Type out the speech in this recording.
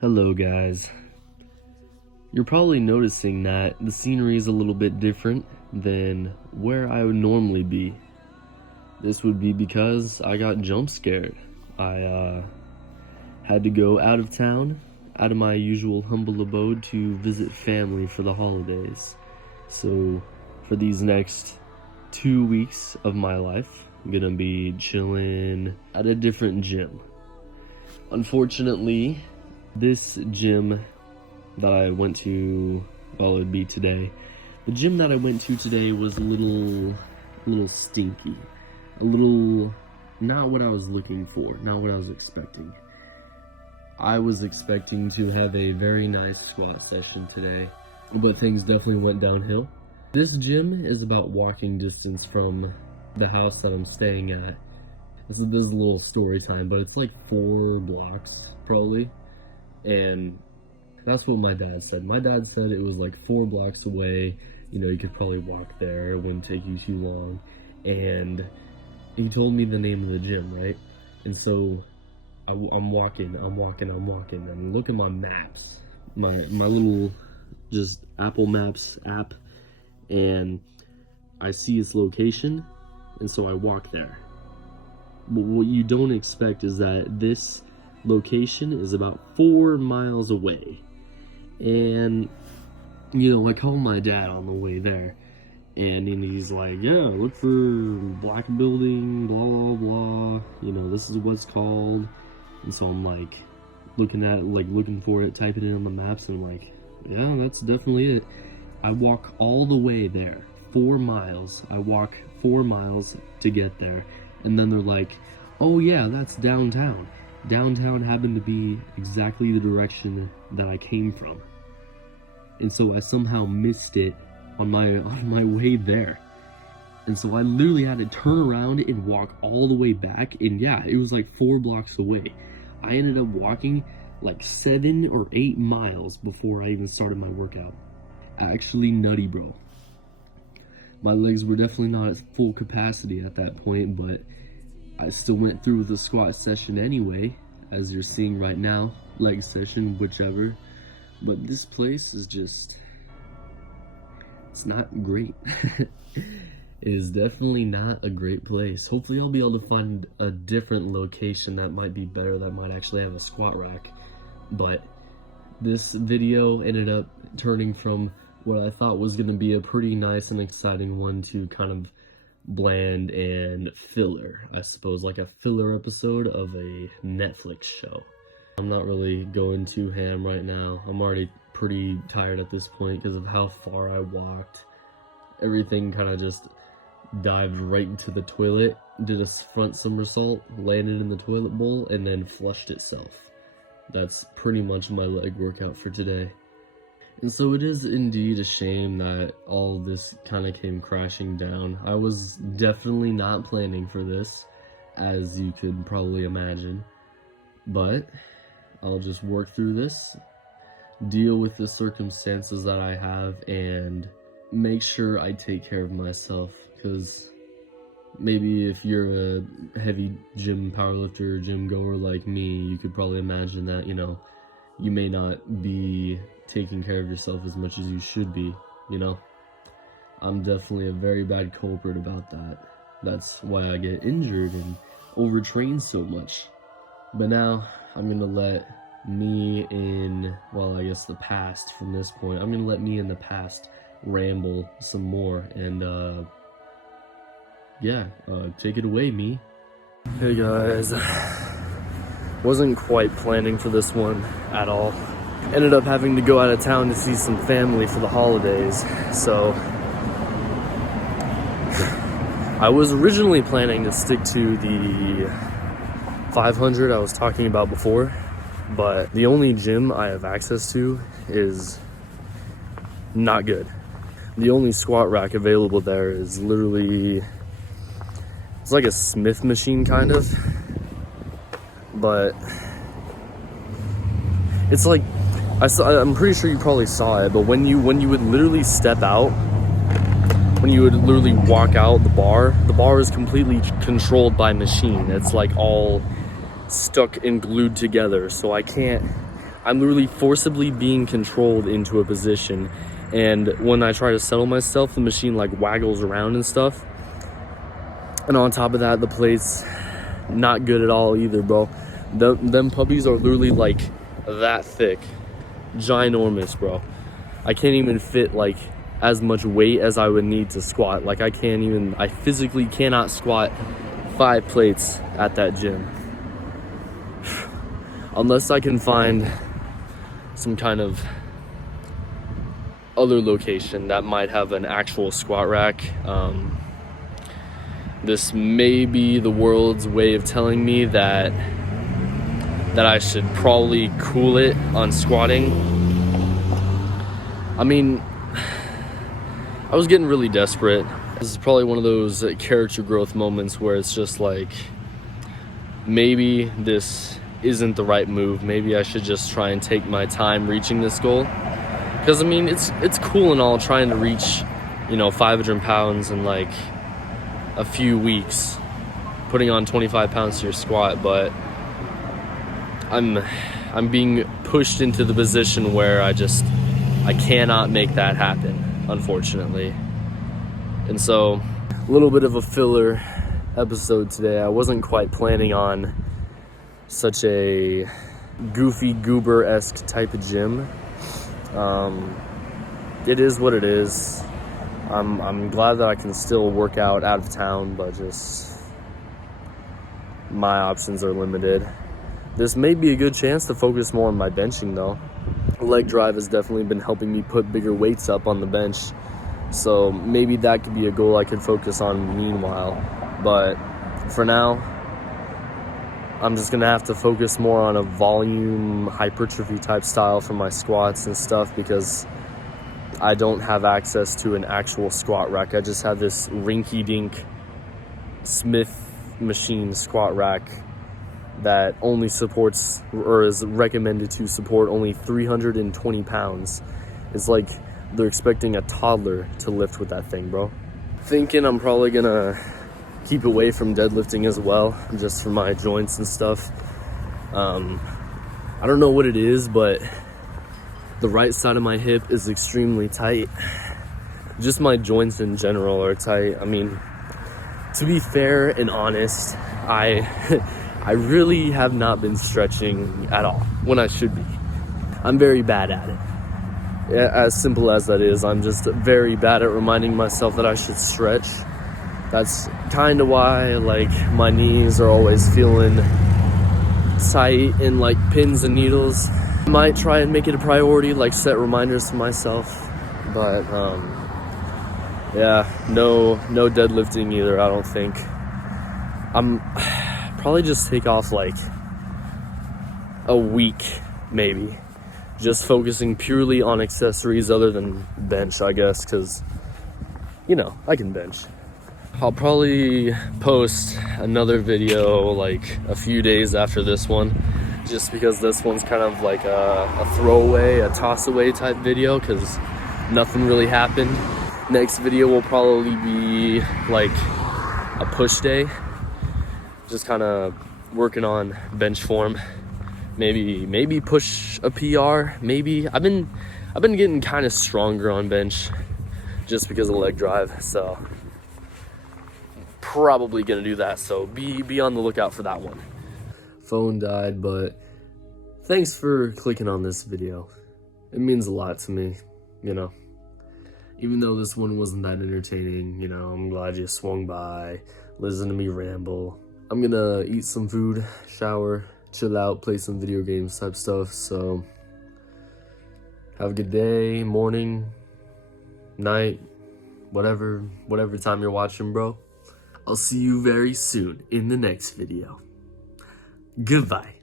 Hello guys. You're probably noticing that the scenery is a little bit different than where I would normally be. This would be because I got jump scared. I had to go out of town, out of my usual humble abode to visit family for the holidays. So for these next 2 weeks of my life, I'm gonna be chilling at a different gym. Unfortunately, this gym that I went to, well, it would be today. The gym that I went to today was a little stinky. A little, not what I was looking for, not what I was expecting. I was expecting to have a very nice squat session today, but things definitely went downhill. This gym is about walking distance from the house that I'm staying at. This is a little story time, but it's like 4 blocks, probably. And that's what my dad said. My dad said it was like 4 blocks away. You know, you could probably walk there. It wouldn't take you too long. And he told me the name of the gym, right? And so I'm walking. And look at my maps. My little just Apple Maps app. And I see its location. And so I walk there. But what you don't expect is that this location is about 4 miles away. And you know, I call my dad on the way there, and he's like, yeah, look for black building, blah blah blah, you know, this is what it's called. And so I'm like looking for it, typing it on the maps, and I'm like, yeah, that's definitely it. I walk all the way there, 4 miles. I walk 4 miles to get there, and then they're like, oh yeah, that's downtown. Downtown happened to be exactly the direction that I came from. And so I somehow missed it on my way there. And so I literally had to turn around and walk all the way back. And yeah, it was like 4 blocks away. I ended up walking like 7 or 8 miles before I even started my workout. Actually nutty, bro. My legs were definitely not at full capacity at that point, but I still went through with the squat session anyway, as you're seeing right now, leg session, whichever. But this place is just, it's not great. It is definitely not a great place. Hopefully I'll be able to find a different location that might be better, that might actually have a squat rack. But this video ended up turning from what I thought was going to be a pretty nice and exciting one to kind of bland and filler, I suppose, like a filler episode of a Netflix show. I'm not really going too ham right now. I'm already pretty tired at this point because of how far I walked. Everything kind of just dived right into the toilet, did a front somersault, landed in the toilet bowl, and then flushed itself. That's pretty much my leg workout for today. And so it is indeed a shame that all this kind of came crashing down. I was definitely not planning for this, as you could probably imagine. But I'll just work through this, deal with the circumstances that I have, and make sure I take care of myself. Because maybe if you're a heavy gym powerlifter, gym goer like me, you could probably imagine that, you know, you may not be taking care of yourself as much as you should be, you know? I'm definitely a very bad culprit about that. That's why I get injured and overtrain so much. But now, I'm gonna let me in, well, I guess the past from this point, I'm gonna let me in the past ramble some more, and yeah, take it away, me. Hey guys, wasn't quite planning for this one at all. Ended up having to go out of town to see some family for the holidays, so I was originally planning to stick to the 500 I was talking about before, but the only gym I have access to is not good. The only squat rack available there is literally, it's like a Smith machine kind of, but it's like, I'm pretty sure you probably saw it, but when you would literally step out, when you would literally walk out the bar is completely controlled by machine. It's like all stuck and glued together, so I can't I'm literally forcibly being controlled into a position, and when I try to settle myself, the machine like waggles around and stuff. And on top of that, the plate's not good at all either, bro. Them puppies are literally like that thick, ginormous, bro. I can't even fit like as much weight as I would need to squat. Like I physically cannot squat 5 plates at that gym. Unless I can find some kind of other location that might have an actual squat rack. This may be the world's way of telling me that I should probably cool it on squatting. I mean, I was getting really desperate. This is probably one of those character growth moments where it's just like, maybe this isn't the right move. Maybe I should just try and take my time reaching this goal. Because I mean, it's cool and all trying to reach, 500 pounds in like a few weeks, putting on 25 pounds to your squat, but I'm being pushed into the position where I cannot make that happen, unfortunately. And so, a little bit of a filler episode today. I wasn't quite planning on such a goofy goober-esque type of gym. It is what it is. I'm glad that I can still work out of town, but just my options are limited. This may be a good chance to focus more on my benching though. Leg drive has definitely been helping me put bigger weights up on the bench, so maybe that could be a goal I could focus on meanwhile. But for now, I'm just gonna have to focus more on a volume hypertrophy type style for my squats and stuff, because I don't have access to an actual squat rack. I just have this rinky-dink Smith machine squat rack that only supports, or is recommended to support, only 320 pounds. It's like they're expecting a toddler to lift with that thing, bro. Thinking I'm probably gonna keep away from deadlifting as well, just for my joints and stuff. I don't know what it is, but the right side of my hip is extremely tight. Just my joints in general are tight. I mean, to be fair and honest, I really have not been stretching at all when I should be. I'm very bad at it. As simple as that is, I'm just very bad at reminding myself that I should stretch. That's kind of why, like, my knees are always feeling tight and like pins and needles. Might try and make it a priority, like set reminders for myself, but yeah, no deadlifting either, I don't think. I'm probably just take off like a week, maybe, just focusing purely on accessories other than bench, I guess, because I can bench. I'll probably post another video like a few days after this one, just because this one's kind of like a throwaway, a toss away type video, because nothing really happened. Next video will probably be like a push day, just kind of working on bench form, maybe push a PR. Maybe I've been getting kind of stronger on bench just because of leg drive, so probably gonna do that, so be on the lookout for that one. Phone died, but thanks for clicking on this video. It means a lot to me, even though this one wasn't that entertaining. I'm glad you swung by, listen to me ramble. I'm gonna eat some food, shower, chill out, play some video games type stuff. So have a good day, morning, night, whatever time you're watching, bro. I'll see you very soon in the next video. Goodbye.